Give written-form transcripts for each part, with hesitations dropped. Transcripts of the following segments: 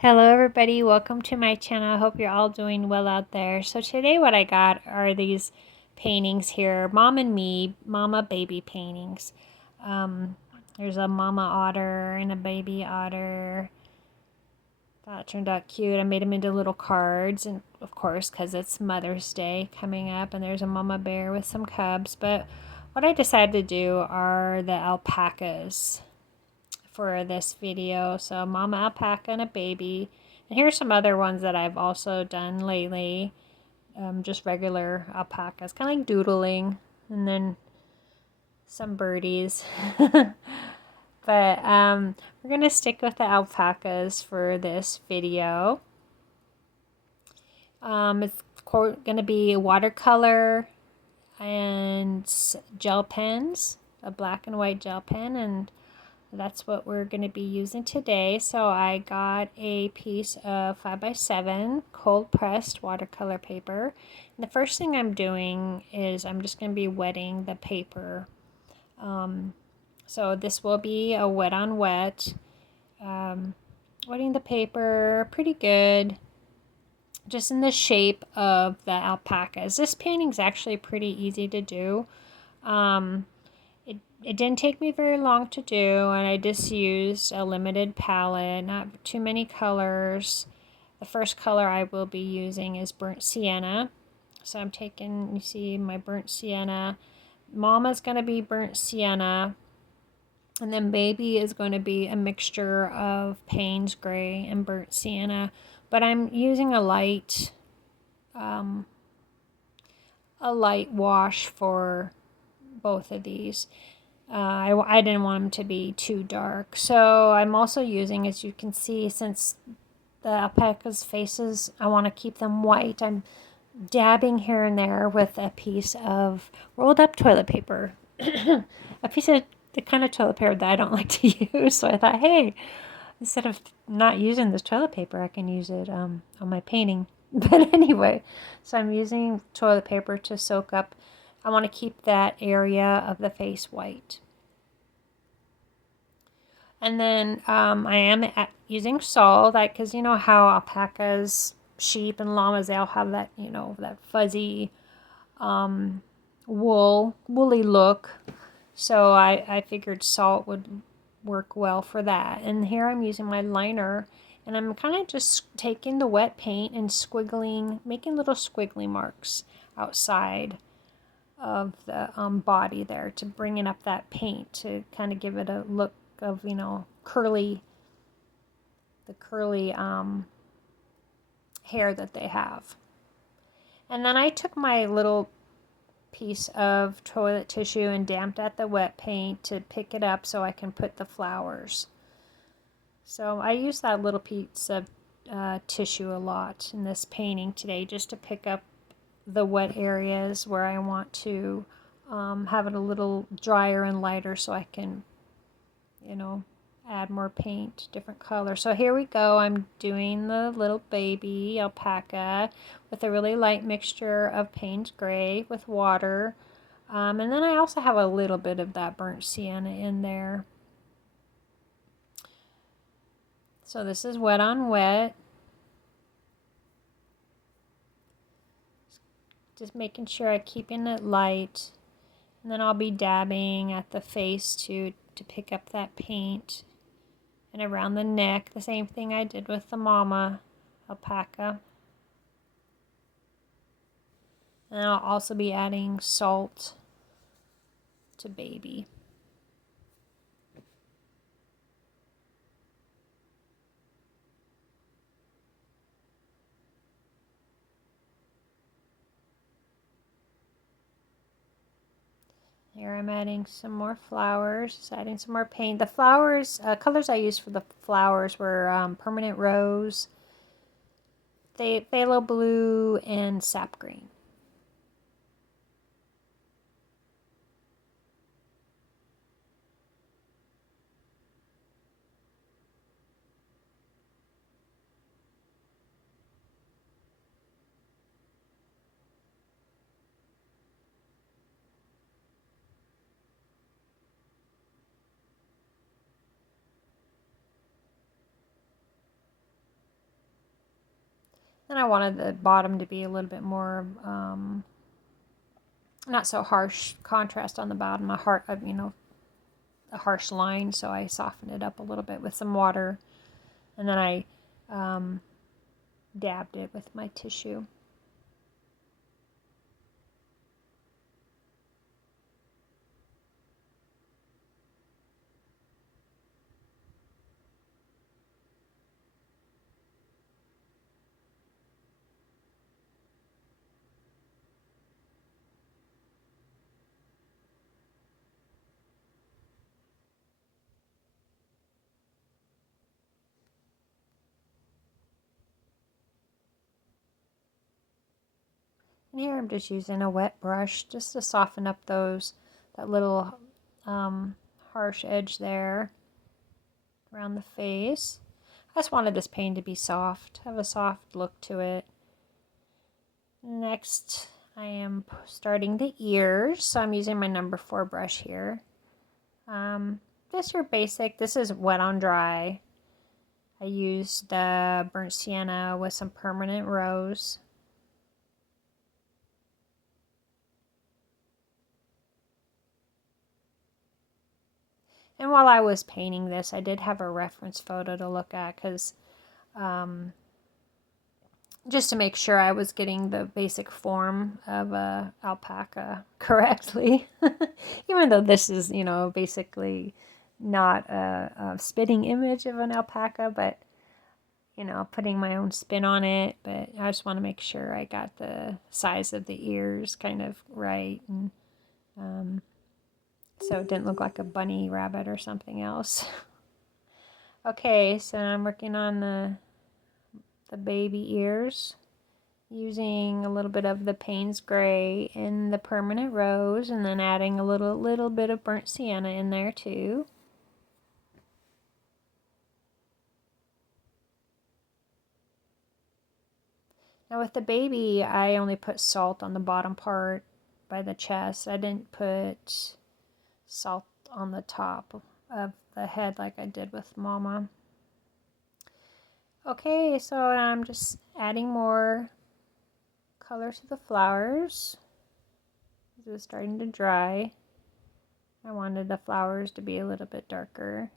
Hello everybody, welcome to my channel. I hope you're all doing well out there. So today what I got are these paintings here, mom and me, mama baby paintings. There's a mama otter and a baby otter. That turned out cute. I made them into little cards, and of course because it's Mother's Day coming up, and there's a mama bear with some cubs. But what I decided to do are the alpacas for this video. So mama alpaca and a baby. And here's some other ones that I've also done lately. Just regular alpacas, kind of like doodling, and then some birdies. But we're going to stick with the alpacas for this video. It's going to be watercolor and gel pens, a black and white gel pen, and that's what we're going to be using today. So I got a piece of 5x7 cold pressed watercolor paper. And the first thing I'm doing is I'm just going to be wetting the paper. So this will be a wet on wet. Wetting the paper pretty good. Just in the shape of the alpacas. This painting is actually pretty easy to do. It didn't take me very long to do, and I just used a limited palette, not too many colors. The first color I will be using is burnt sienna. So I'm taking, you see my burnt sienna. Mama's going to be burnt sienna. And then baby is going to be a mixture of Paynes Gray and burnt sienna. But I'm using a light wash for both of these. I didn't want them to be too dark. So I'm also using, as you can see, since the alpaca's faces, I want to keep them white. I'm dabbing here and there with a piece of rolled up toilet paper. A piece of the kind of toilet paper that I don't like to use. So I thought, hey, instead of not using this toilet paper, I can use it on my painting. But anyway, so I'm using toilet paper to soak up. I want to keep that area of the face white. And then I am using salt, because you know how alpacas, sheep, and llamas, they all have that, that fuzzy woolly look. So I figured salt would work well for that. And here I'm using my liner, and I'm kind of just taking the wet paint and making little squiggly marks outside of the body there to bringing up that paint to kind of give it a look of, curly hair that they have. And then I took my little piece of toilet tissue and damped at the wet paint to pick it up so I can put the flowers. So I used that little piece of tissue a lot in this painting today, just to pick up the wet areas where I want to have it a little drier and lighter so I can, add more paint, different colors. So here we go. I'm doing the little baby alpaca with a really light mixture of Paynes Gray with water. And then I also have a little bit of that burnt sienna in there. So this is wet on wet. Just making sure I'm keeping it light. And then I'll be dabbing at the face to pick up that paint. And around the neck, the same thing I did with the mama alpaca. And I'll also be adding salt to baby. Here I'm adding some more flowers, just adding some more paint. The flowers, colors I used for the flowers were Permanent Rose, Phthalo Blue, and Sap Green. Then I wanted the bottom to be a little bit more, not so harsh contrast on the bottom, a harsh line, so I softened it up a little bit with some water, and then I dabbed it with my tissue. And here I'm just using a wet brush just to soften up that little harsh edge there around the face. I just wanted this paint to be soft, have a soft look to it. Next, I am starting the ears, so I'm using my number 4 brush here. Just your basic, this is wet on dry. I used the burnt sienna with some permanent rose. And while I was painting this, I did have a reference photo to look at because just to make sure I was getting the basic form of a alpaca correctly. Even though this is, basically not a spitting image of an alpaca, but, putting my own spin on it. But I just want to make sure I got the size of the ears kind of right. And so it didn't look like a bunny rabbit or something else. Okay, so I'm working on the baby ears using a little bit of the Paynes Gray and the permanent rose, and then adding a little bit of burnt sienna in there too. Now with the baby, I only put salt on the bottom part by the chest. I didn't put salt on the top of the head like I did with Mama. Okay, so I'm just adding more color to the flowers. This is starting to dry. I wanted the flowers to be a little bit darker.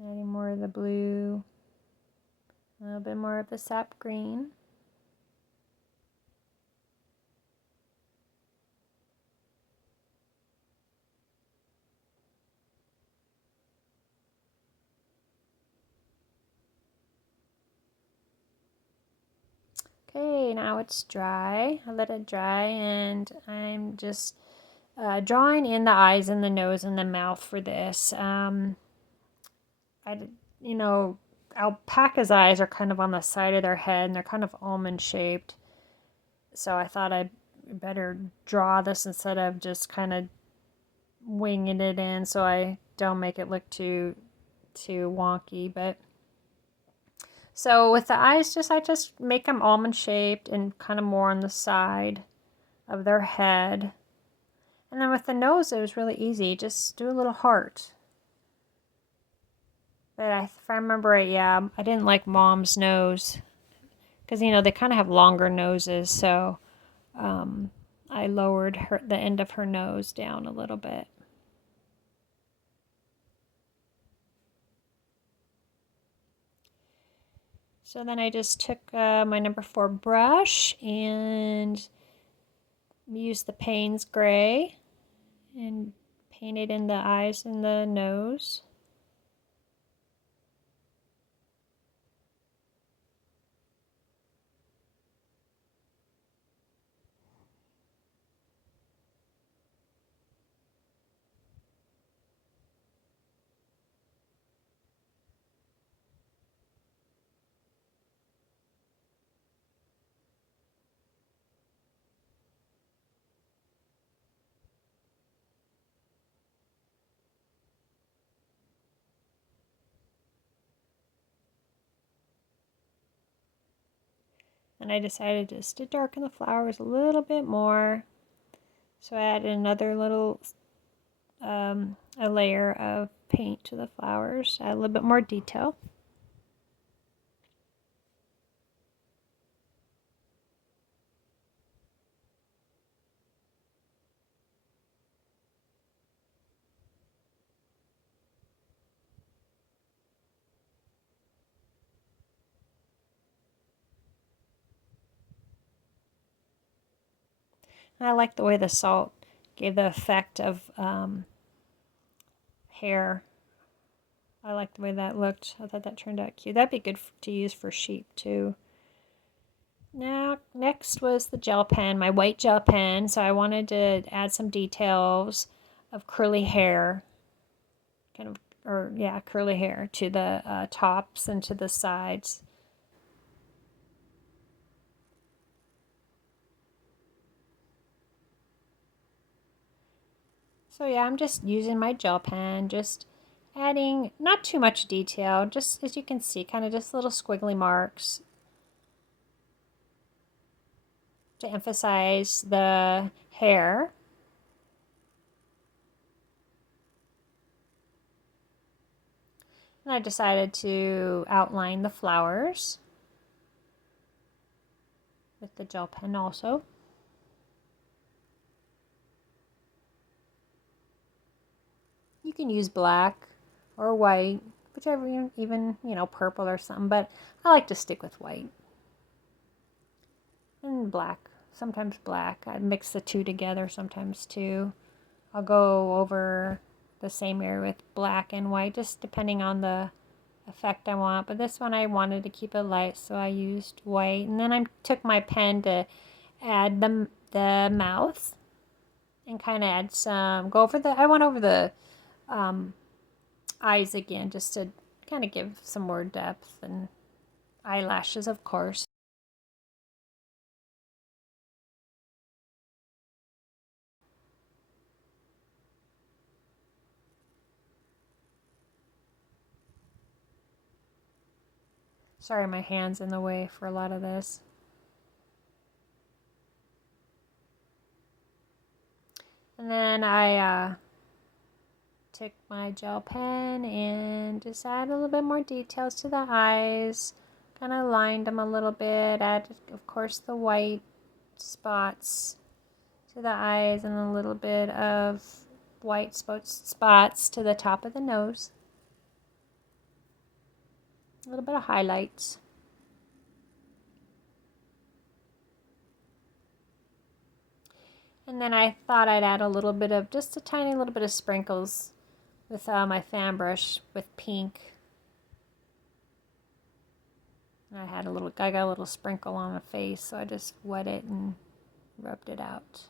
Adding more of the blue, a little bit more of the sap green. Okay, now it's dry. I let it dry, and I'm just drawing in the eyes and the nose and the mouth for this. Alpaca's eyes are kind of on the side of their head, and they're kind of almond shaped. So I thought I'd better draw this instead of just kind of winging it in, so I don't make it look too wonky. But so with the eyes, I just make them almond shaped and kind of more on the side of their head. And then with the nose, it was really easy. Just do a little heart. But if I remember it, yeah, I didn't like Mom's nose because, they kind of have longer noses. So I lowered the end of her nose down a little bit. So then I just took my number 4 brush and used the Paynes Gray and painted in the eyes and the nose. And I decided just to darken the flowers a little bit more. So I added another little a layer of paint to the flowers, add a little bit more detail. I like the way the salt gave the effect of hair. I like the way that looked. I thought that turned out cute. That'd be good to use for sheep too. Now, next was the gel pen, my white gel pen. So I wanted to add some details of curly hair, curly hair to the tops and to the sides. So yeah, I'm just using my gel pen, just adding not too much detail, just as you can see, kind of just little squiggly marks to emphasize the hair. And I decided to outline the flowers with the gel pen also. You can use black or white, whichever, even, purple or something, but I like to stick with white. And black, sometimes black. I mix the two together sometimes too. I'll go over the same area with black and white, just depending on the effect I want. But this one I wanted to keep it light, so I used white. And then I took my pen to add the mouth and kind of add some, I went over the eyes again, just to kind of give some more depth, and eyelashes, of course. Sorry, my hand's in the way for a lot of this. And then I took my gel pen and just added a little bit more details to the eyes. Kind of lined them a little bit. Added, of course, the white spots to the eyes and a little bit of white spots to the top of the nose. A little bit of highlights. And then I thought I'd add a little bit of, just a tiny little bit of sprinkles with my fan brush with pink. And I got a little sprinkle on my face, so I just wet it and rubbed it out.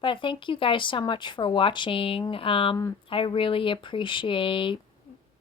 But thank you guys so much for watching. I really appreciate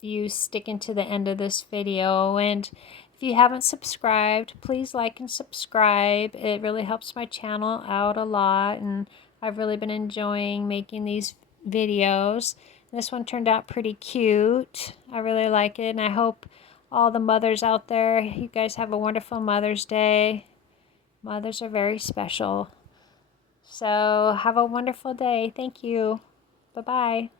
you sticking to the end of this video. And if you haven't subscribed, please like and subscribe. It really helps my channel out a lot, and I've really been enjoying making these videos. This one turned out pretty cute. I really like it, and I hope all the mothers out there, you guys have a wonderful Mother's Day. Mothers are very special. So have a wonderful day. Thank you. Bye-bye.